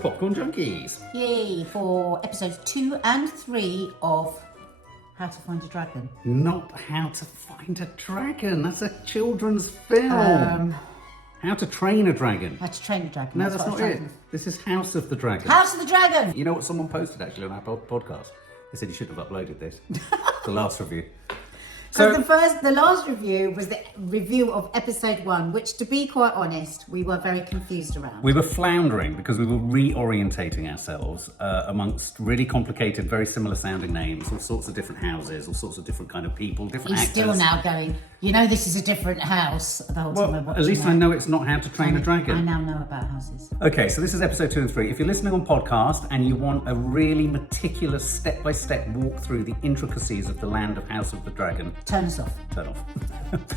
Popcorn Junkies. Yay, for episodes 2 and 3 of How to Find a Dragon. Not How to Find a Dragon. That's a children's film. How to Train a Dragon. How to Train a Dragon. No, that's not it. This is House of the Dragon. House of the Dragon! You know what someone posted actually on our podcast? They said you should have uploaded this. The last review. So the last review was the review of episode 1, which, to be quite honest, we were very confused around. We were floundering because we were reorientating ourselves amongst really complicated, very similar sounding names, all sorts of different houses, all sorts of different kind of people, different He's actors. still now going, you know, this is a different house. The whole time Well, at least I know it's not How to Train a Dragon. I now know about houses. Okay, so this is episode 2 and 3. If you're listening on podcast and you want a really meticulous step-by-step walk through the intricacies of the land of House of the Dragon, Turn us off. turn off.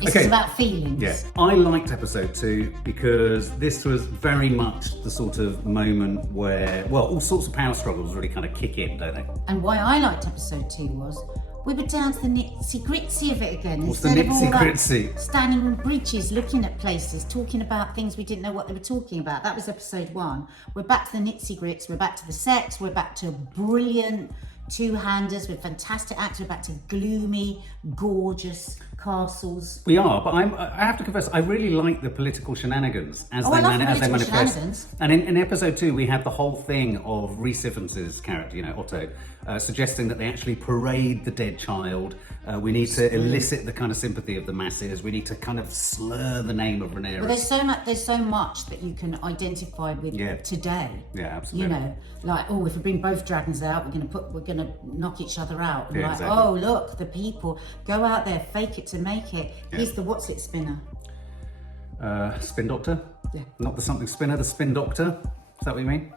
This is about feelings. Yeah, I liked episode 2 because this was very much the sort of moment where, well, all sorts of power struggles really kind of kick in, don't they? And why I liked episode 2 was we were down to the nitsy-gritty of it again. What's the Instead of all that nitsy-gritty? standing on bridges, looking at places, talking about things we didn't know what they were talking about. That was episode 1. We're back to the nitsy-grits. We're back to the sex. We're back to brilliant two-handers with fantastic actors. We're back to gloomy, gorgeous castles. We are, but I have to confess, I really like the political shenanigans as they manifest. Shenanigans. And in episode 2, we had the whole thing of Rhys Ifans' character, Otto, suggesting that they actually parade the dead child. We need to elicit the kind of sympathy of the masses. We need to kind of slur the name of Rhaenyra. Well, there's so much that you can identify with today. Yeah, absolutely. You know, like, oh, if we bring both dragons out, we're gonna knock each other out. And Exactly. Oh, look, the people go out there, fake it to make it. Here's the what's it spinner. Spin Doctor? Yeah. Not the something spinner, the Spin Doctor. Is that what you mean?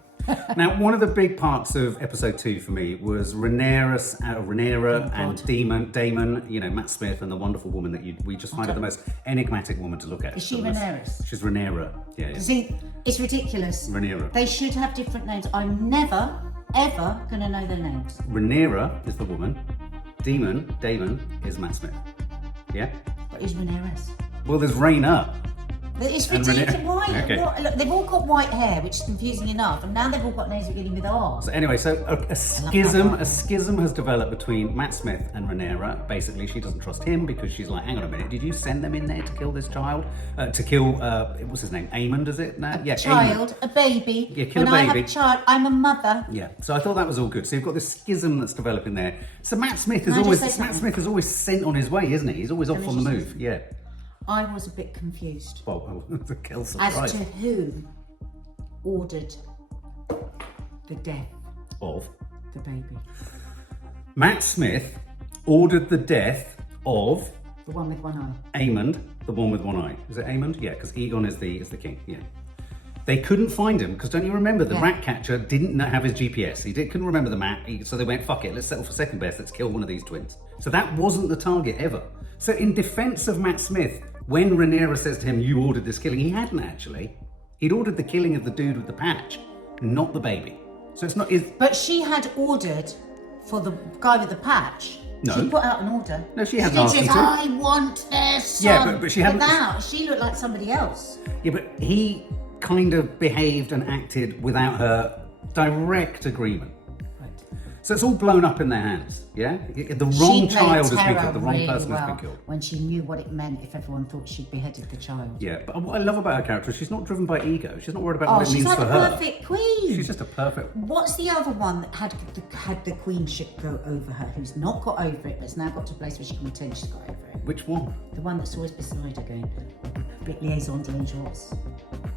Now, one of the big parts of episode 2 for me was Rhaenyra and Daemon, Matt Smith and the wonderful woman that we just find her the most enigmatic woman to look at. Is she Rhaenyra? She's Rhaenyra. Yeah. See, it's ridiculous. Rhaenyra. They should have different names. I'm never, ever gonna know their names. Rhaenyra is the woman. Daemon is Matt Smith. Yeah? But who's Rhaenyra? Well, there's Rhaena. It's ridiculous. Why? Okay. Look, they've all got white hair, which is confusing enough, and now they've all got names beginning with R. So anyway, a schism has developed between Matt Smith and Rhaenyra. Basically, she doesn't trust him because she's like, hang on a minute, did you send them in there to kill this child? To kill, what's his name? Aemon, is it? No, A child, a baby. Yeah, kill when a baby. I have a child, I'm a mother. Yeah, so I thought that was all good. So you've got this schism that's developing there. So Matt Smith is always sent on his way, isn't he? He's always off on the move. Yeah. I was a bit confused Well, the kill surprise. as to who ordered the death Of the baby. Matt Smith ordered the death of The one with one eye. Aemond, the one with one eye. Is it Aemond? Yeah, because Aegon is the king. Yeah. They couldn't find him because don't you remember the rat catcher didn't have his GPS. Couldn't remember the map, so they went, fuck it, let's settle for second best. Let's kill one of these twins. So that wasn't the target ever. So in defense of Matt Smith, when Rhaenyra says to him, you ordered this killing, he hadn't actually. He'd ordered the killing of the dude with the patch, not the baby. So it's not... But she had ordered for the guy with the patch. No. She put out an order. No, she hadn't asked him to. I want their son. Yeah, but she hadn't... Without, she looked like somebody else. Yeah, but he kind of behaved and acted without her direct agreement. Right. So it's all blown up in their hands, yeah? The wrong child has been killed, the wrong person has been killed. When she knew what it meant if everyone thought she'd beheaded the child. Yeah, but what I love about her character is she's not driven by ego. She's not worried about what it she's means like for the her. perfect queen. She's just a perfect... What's the other one that had the queenship go over her, who's not got over it, but's now got to a place where she can pretend she's got over it? Which one? The one that's always beside her going, bit liaison dangerous.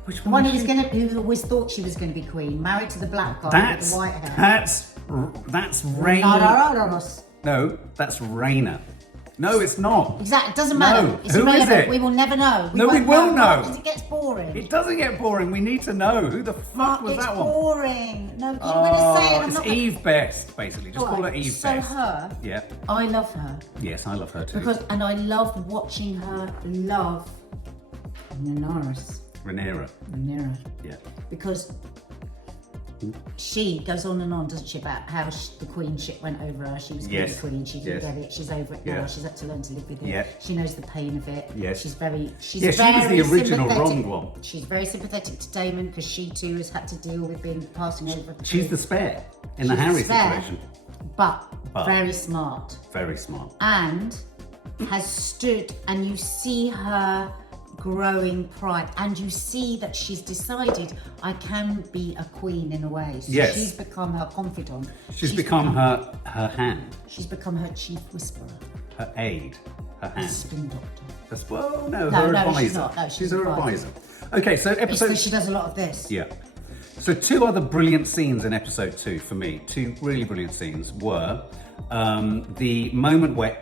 Which The one? one who always thought she was going to be queen, married to the black guy with the white hair. That's Rhaena. No, that's Rhaena. No, it's not. Exactly, it doesn't matter. No. It's Who is irrelevant. it? We will never know. No, we won't will know. Because it gets boring. It doesn't get boring. We need to know. Who the fuck was it's that one? boring. No, you're going to say it. I'm It's not Eve Best, basically. Just call her Eve so Best. her, Yeah. I love her. Yes, I love her too. And I love watching her love Daenerys. Rhaenyra. Rhaenyra. Yeah. Because she goes on and on, doesn't she, about how the queen shit went over her. She was going to be queen, she didn't get it. She's over it now. She's had to learn to live with it. She knows the pain of it. She's very, she was the original wronged one. She's very sympathetic to Damon because she too has had to deal with being passing over. She's the spare in the Harry situation. But very smart. Very smart. And has stood, and you see her growing pride, and you see that she's decided I can be a queen in a way. So she's become her confidant. She's become her hand. She's become her chief whisperer. Her aide. Her hand. The spin doctor. Well, no, her advisor. She's not. No, she's her advisor. Okay, so episode. She does a lot of this. Yeah. So 2 other brilliant scenes in episode 2 for me. 2 really brilliant scenes were the moment where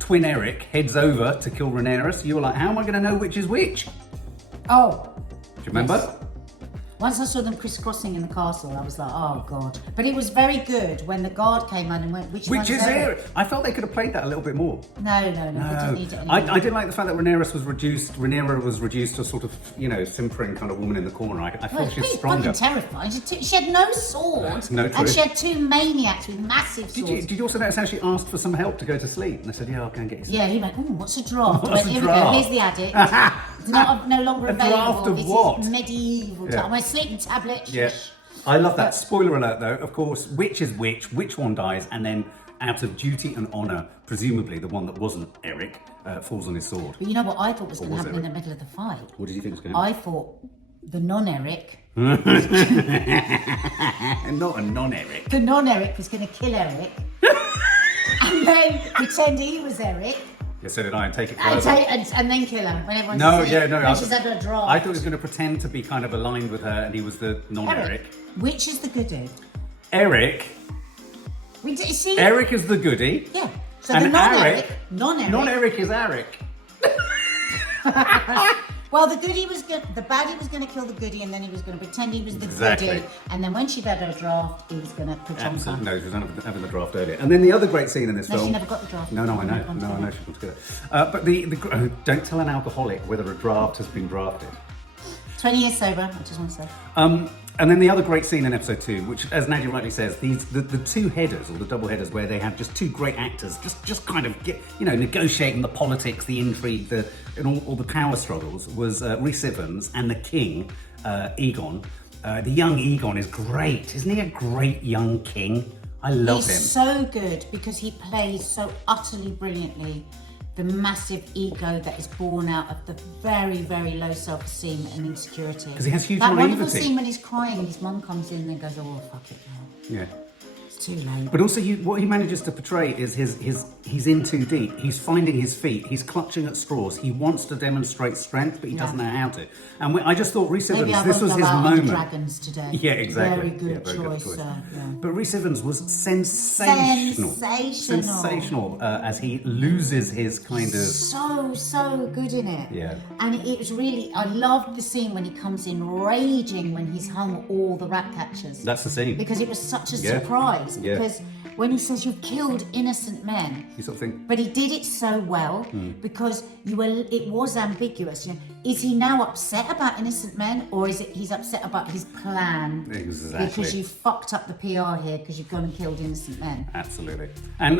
Twin Eric heads over to kill Daenerys. You were like, how am I going to know which is which? Oh. Do you remember? Yes. Once I saw them crisscrossing in the castle, I was like, oh God. But it was very good when the guard came on and went, which is Eric? I felt they could have played that a little bit more. No, they didn't need it anymore. I did like the fact that Rhaenyra was reduced to a sort of, simpering kind of woman in the corner. I felt she was stronger. Fucking terrifying. She had no sword. No and she had 2 maniacs with massive swords. Did you also notice how she asked for some help to go to sleep? And they said, I'll go and get you some. Yeah, he went, what's a draft? What's a Here draft? we go, here's the addict. It's no longer available. Draft of what? Is medieval time. My sleeping tablet. Yeah. I love that. Spoiler alert though, of course, which is which one dies, and then out of duty and honour, presumably the one that wasn't Eric falls on his sword. But you know what I thought was going to happen in the middle of the fight? What did you think was going to happen? I thought the non-Eric... Not a non-Eric. The non-Eric was going to kill Eric and then pretend he was Eric. Yeah, so did I, and take it further. And then kill her when everyone's when she's had her draft. I thought he was going to pretend to be kind of aligned with her, and he was the non-Eric. Which is the goodie? Eric. Eric is the goodie. Yeah. So and the non-Eric. Non-Eric is Eric. Well, the goodie was good. The baddie was going to kill the goodie, and then he was going to pretend he was the goodie. And then when she had her draft, he was going to put on her. No, she was having the draft earlier. And then the other great scene in this film. No, she never got the draft. No, I know. I know she got together. But don't tell an alcoholic whether a draft has been drafted. 20 years sober, I just want to say. And then the other great scene in episode 2, which, as Nadia rightly says, the 2 headers, or the double headers, where they have just 2 great actors, just kind of negotiating the politics, the intrigue, and all the power struggles, was Rhys Ifans and the king, Aegon. The young Aegon is great, isn't he? A great young king. I love him. He's so good because he plays so utterly brilliantly the massive ego that is born out of the very, very low self-esteem and insecurity. Because he has huge naivety. That naivety. wonderful scene when he's crying and his mum comes in and goes, oh, fuck it now. Yeah. It's too late. But also, what he manages to portray is he's in too deep. He's finding his feet. He's clutching at straws. He wants to demonstrate strength, but he doesn't know how to. And I just thought Rhys Ifans, this was his moment. Dragons today. Yeah, exactly. Very good choice. But Rhys Ifans was sensational. Sensational as he loses his kind of... So good in it. Yeah. And it was really... I loved the scene when he comes in raging when he's hung all the rat catchers. That's the scene. Because it was such a surprise. Because when he says you've killed innocent men, you sort of think, but he did it so well because it was ambiguous. Is he now upset about innocent men, or is it he's upset about his plan? Exactly. Because you fucked up the PR here because you've gone and killed innocent men. Absolutely. And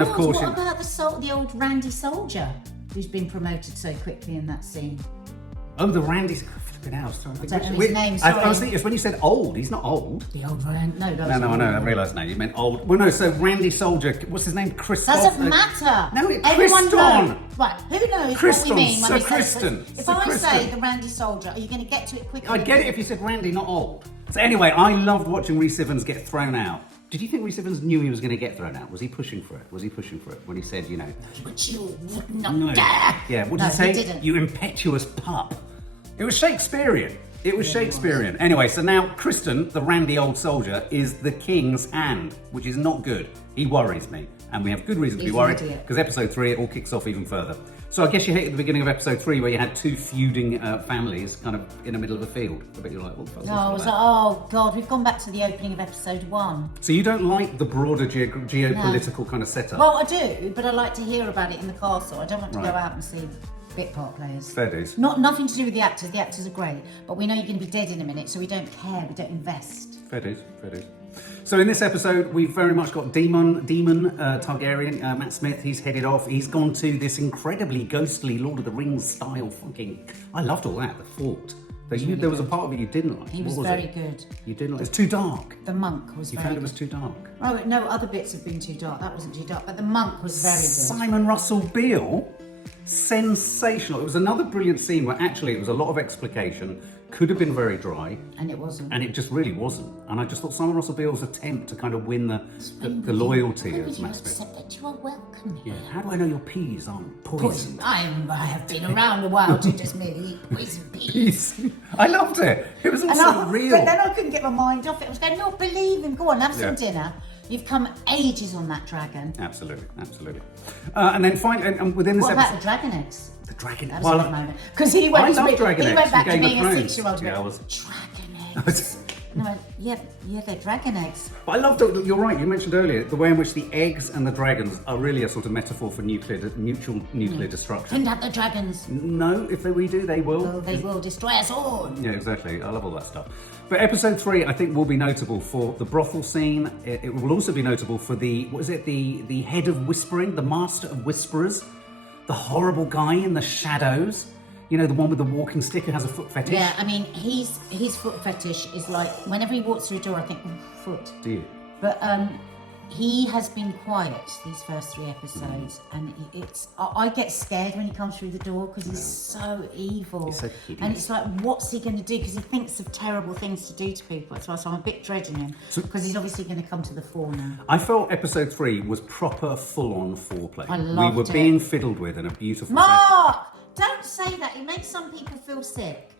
of course, what about the old Randy soldier who's been promoted so quickly in that scene? Oh, the Randy. I don't know his name, sorry. I was thinking, when you said old, he's not old. The old Randy. No, I know. I realised now you meant old. Well, no. So Randy Soldier. What's his name? Christoph. Doesn't matter. No, everyone knows. Right. Who knows Christon, what we mean when we say Kristen. If I say the Randy Soldier, are you going to get to it quickly? I'd get it if you said Randy, not old. So anyway, I loved watching Rhys Ifans get thrown out. Did you think Rhys Ifans knew he was going to get thrown out? Was he pushing for it? When he said, But you would not dare. Yeah. What did he say? He didn't. You impetuous pup. It was Shakespearean. Shakespearean. Anyway, so now Kristen, the randy old soldier, is the king's hand, which is not good. He worries me. And we have good reason to be worried, because episode 3, it all kicks off even further. So I guess you hate at the beginning of episode 3 where you had 2 feuding families kind of in the middle of a field. I bet you're like, what the fuck is I was like, oh God, we've gone back to the opening of episode 1. So you don't like the broader geopolitical kind of setup? Well, I do, but I like to hear about it in the castle. I don't want to go out and see bit part players. Fair dues. Nothing to do with the actors. The actors are great, but we know you're going to be dead in a minute, so we don't care. We don't invest. Fair dues. Fair dues. So in this episode, we've very much got Demon Targaryen, Matt Smith. He's headed off. He's gone to this incredibly ghostly Lord of the Rings style fucking. I loved all that. The fort. There was a part of it you didn't like. He was very good. You didn't like. It's too dark. The monk was. You very found good. it was too dark. Oh no, other bits have been too dark. That wasn't too dark, but the monk was very good. Simon Russell Beale, sensational. It was another brilliant scene where actually it was a lot of explication. Could have been very dry. And it wasn't. And it just really wasn't. And I just thought Simon Russell Beale's attempt to kind of win the loyalty of Matt Smith. Accept that you are welcome here. Yeah. How do I know your peas aren't poisoned? I have been around a while to just merely eat poison peas. I loved it. It was all so real. But then I couldn't get my mind off it. I was going, no, believe him. Go on, have some dinner. You've come ages on that dragon. Absolutely, absolutely. And then and within this what episode... about the dragon eggs? The dragon eggs. That was a good moment. Because he went back to being a 6-year-old. Yeah, I was... Dragon eggs. No, yeah, they're dragon eggs. But I loved it. You're right. You mentioned earlier the way in which the eggs and the dragons are really a sort of metaphor for mutual nuclear destruction. Send out the dragons. No, if we do, they will. Well, they will destroy us all. Yeah, exactly. I love all that stuff. But episode 3, I think, will be notable for the brothel scene. It will also be notable for the head of whispering, the master of whisperers, the horrible guy in the shadows. You know, the one with the walking stick who has a foot fetish? Yeah, I mean, his foot fetish is like, whenever he walks through a door, I think, foot. Do you? But he has been quiet these first 3 episodes, and I get scared when he comes through the door because he's so evil. He's so hideous. And it's like, what's he going to do? Because he thinks of terrible things to do to people. That's why I'm a bit dreading him, because he's obviously going to come to the fore now. I felt episode 3 was proper full-on foreplay. I loved We were being fiddled with in a beautiful Mark! Don't say that. It makes some people feel sick.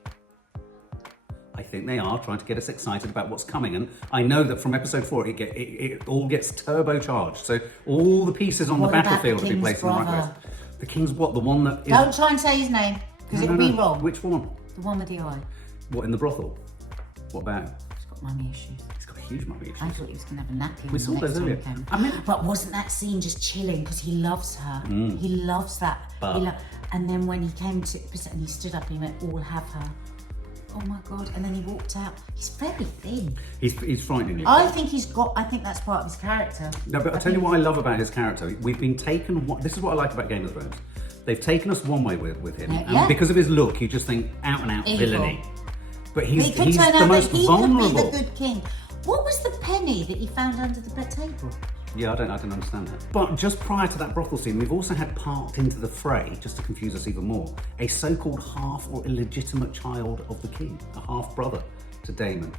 I think they are trying to get us excited about what's coming, and I know that from episode 4 it all gets turbocharged. So all the pieces on the battlefield will be placed in the right place. The King's what? The one that is... Don't try and say his name, because it'll be wrong. Which one? The one with the eye. What, in the brothel? What about him? He's got mummy issues. He's got huge mummy issues. I thought he was going to have a nappy. We saw those earlier. But wasn't that scene just chilling? Because he loves her. He loves that. And then when he came to and he stood up and he went, all have her. Oh my God. And then he walked out. He's very thin. He's frighteningly I think that's part of his character. No, but I'll tell you what I love about his character. We've been taken... This is what I like about Game of Thrones. They've taken us one way with him. Yeah. And because of his look, you just think out and out villainy. But he's turn the out most that he vulnerable. could be the good king. What was the penny that he found under the table? Yeah, I don't understand that. But just prior to that brothel scene, we've also had parked into the fray, just to confuse us even more, a so-called half or illegitimate child of the king, a half-brother to Daemon.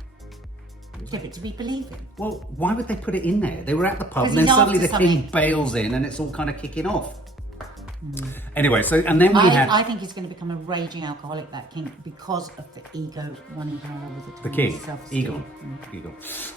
Yeah, but do we believe him? Well, why would they put it in there? They were at the pub and Because then he's suddenly the after king something. bails in and it's all kind of kicking off. Anyway, so, and then we had... I think he's going to become a raging alcoholic, that king, because of the ego running down over The king, Aegon.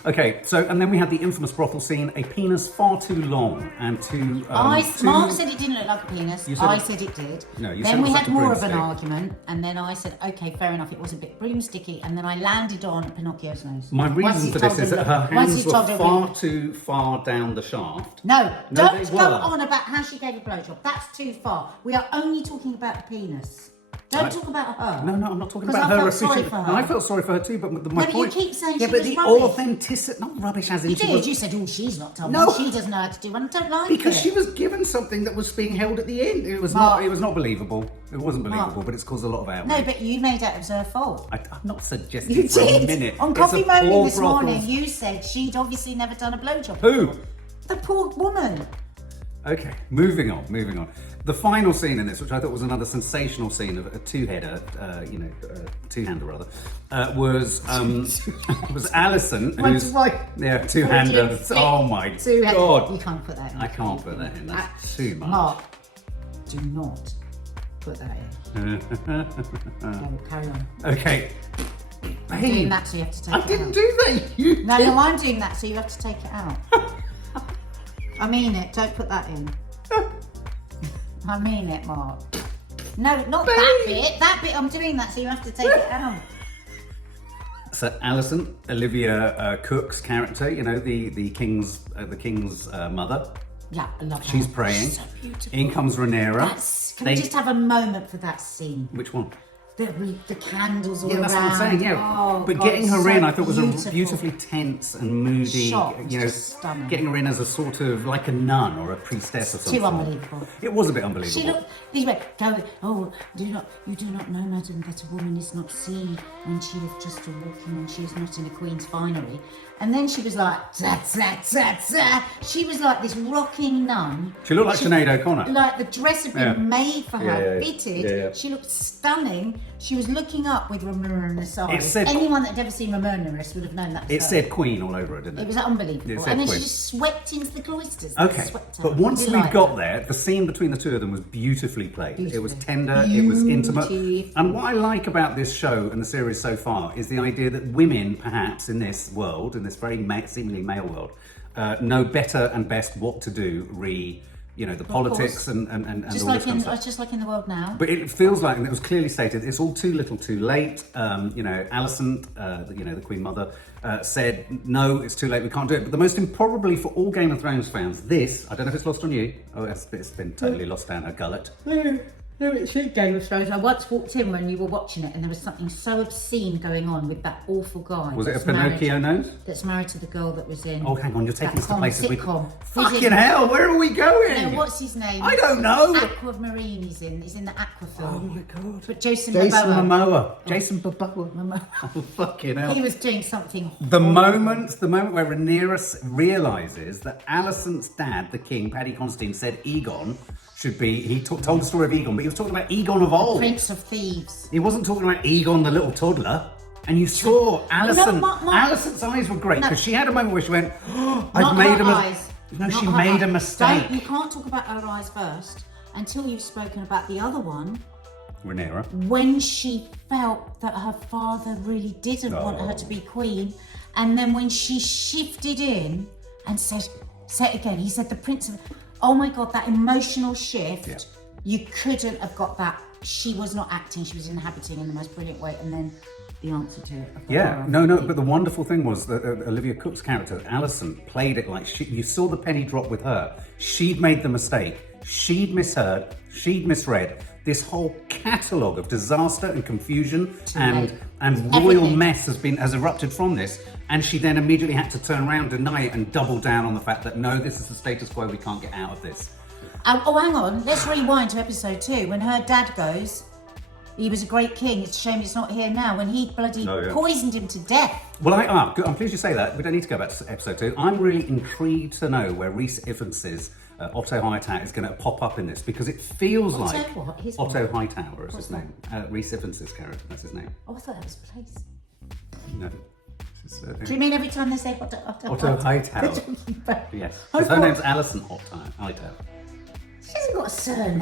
Okay, so, and then we had the infamous brothel scene, a penis far too long and too... Mark said it didn't look like a penis. I said it did. No, you said then it we was had like a more of an broomstick. argument, and then I said, okay, fair enough, it was a bit broomsticky, and then I landed on Pinocchio's nose. My reason for this is that her hands were far too far down the shaft. No, No, don't they go were. on about how she gave a blowjob. That's too far. We are only talking about the penis. Don't talk about her. No, I'm not talking 'Cause about I her felt sorry efficient. for her. I felt sorry for her too, but my but you point. keep saying yeah, she but was the rubbish. authenticity, not rubbish as in You she did. was, You said, oh, she's not told No. me. She doesn't know how to do one. I don't like because it. she was given something that was being held at the end. It was Mark. not. It was not believable. It wasn't believable, Mark. but it's caused a lot of outrage. No, but you made out it was her fault. I'm not suggesting You for a did. minute. On It's Coffee a Moment poor this brothel. morning, you said she'd obviously never done a blowjob. Who? The poor woman. Okay, moving on. The final scene in this, which I thought was another sensational scene of a two-header, two-hander rather, was Alison, who's two-hander. Oh my God! You can't put that in. I can't put that in. That's too much. Mark, do not put that in. Okay, carry on. Okay. I'm doing that, so you have to take it out. I didn't do that. You did. No, I'm doing that, so you have to take it out. I mean it. Don't put that in. I mean it, Mark. No, not that bit. That bit, I'm doing that, so you have to take it out. So Alison, Olivia Cook's character, you know, the king's mother. Yeah, I love her. She's praying. She's so beautiful. In comes Rhaenyra. Can we just have a moment for that scene? Which one? The candles all around. Yeah, that's what I'm saying, yeah. Oh, but God, getting her so in, I thought was a beautiful. beautifully tense and moody, Shot was you know, just stunning. getting her in as a sort of, like a nun or a priestess or something. Too unbelievable. It was a bit unbelievable. She looked, he went, oh, you do not know, madam, that a woman is not seen when she is just a walking, when she is not in a queen's finery. And then she was like, she was like this rocking nun. She looked like Sinead O'Connor. Like the dress had been made for her, fitted. Yeah. She looked stunning. She was looking up with Ramona in the side. said- Anyone that had ever seen Ramona would have known that was It her. said Queen all over it, didn't it? It was unbelievable. It said And then Queen. she just swept into the cloisters. Okay, Swept but out. once We we like got that. there, the scene between the two of them was beautifully played. It was Beautifully. tender, it was intimate. Beautiful. And what I like about this show and the series so far is the idea that women, perhaps in this world, in this very seemingly male world, know better and best what to do the politics and Just all like this kind of stuff. just like in the world now. But it feels like, and it was clearly stated, it's all too little too late. Alicent, the Queen Mother, said, no, it's too late, we can't do it. But the most improbably for all Game of Thrones fans, this, I don't know if it's lost on you. Oh, it's been totally lost down her gullet. No, it's Game of Thrones. I once walked in when you were watching it and there was something so obscene going on with that awful guy. Was it a Pinocchio nose? That's married to the girl that was in... Oh, hang on, you're taking us to places we... sitcom. Fucking hell, where are we going? No, what's his name? I don't know. Aquamarine he's in. He's in the Aqua film. Oh my God. But Jason Momoa. Momoa. Jason Momoa. Oh, fucking hell. He was doing something The horrible. moment where Rhaenyra realises that Alicent's dad, the king, Paddy Considine, said Aegon should be... He told the story of Aegon, but he was talking about Aegon of old. Prince of Thieves. He wasn't talking about Aegon, the little toddler. And you saw Alicent. Alicent's eyes were great because she had a moment where she went, oh, I've made a mistake. No, she made a mistake. You can't talk about her eyes first until you've spoken about the other one. Rhaenyra. When she felt that her father really didn't want her to be queen, and then when she shifted in and said, say it again, he said the prince of... Oh my God, that emotional shift, Yeah. You couldn't have got that. She was not acting, she was inhabiting in the most brilliant way, and then the answer to it. Yeah, but the wonderful thing was that Olivia Cook's character, Alicent, played it like you saw the penny drop with her. She'd made the mistake. She'd misheard. She'd misread. This whole catalogue of disaster and confusion and royal Everything. mess has erupted from this. And she then immediately had to turn around, deny it, and double down on the fact that no, this is the status quo. We can't get out of this. Oh, hang on. Let's rewind to episode 2 when her dad goes. He was a great king. It's a shame it's not here now. When he bloody poisoned him to death. Well, I'm pleased you say that. We don't need to go back to episode 2. I'm really intrigued to know where Rhys Ivans's Otto Hightower is going to pop up in this because it feels like Otto Hightower is his name. Rhys Ivans's character, that's his name. Oh, I thought that was a place. No. Do you mean every time they say Otto Hightower? Yes. Because her name's Alicent Hightower. She hasn't got a surname.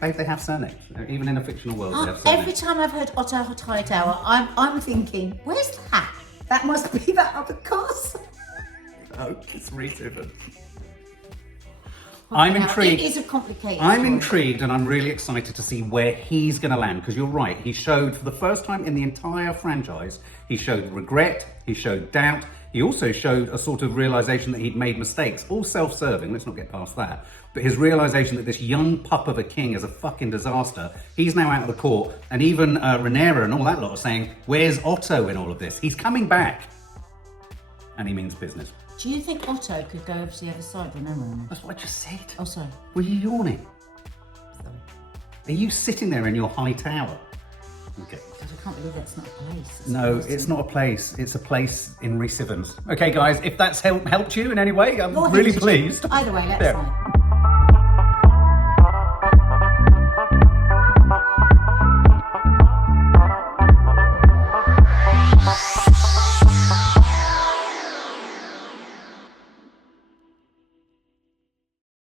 They have surnames. Even in a fictional world, they have surnames. Every time I've heard Otto Hightower, I'm thinking, where's that? That must be that other castle. Oh, it's Rhys Evans. I'm intrigued. It is a complicated I'm story. intrigued and I'm really excited to see where he's going to land because you're right. He showed for the first time in the entire franchise, he showed regret, he showed doubt. He also showed a sort of realisation that he'd made mistakes, all self-serving, let's not get past that. But his realisation that this young pup of a king is a fucking disaster, he's now out of the court. And even Rhaenyra and all that lot are saying, where's Otto in all of this? He's coming back. And he means business. Do you think Otto could go over to the other side? Remember? That's what I just said. Oh, sorry. Were you yawning? Are you sitting there in your high tower? Okay. I can't believe that's not a place. No, it's not a place. It's a place in Rhys Evans. Okay, guys, if that's helped you in any way, I'm really pleased. Either way, let's sign.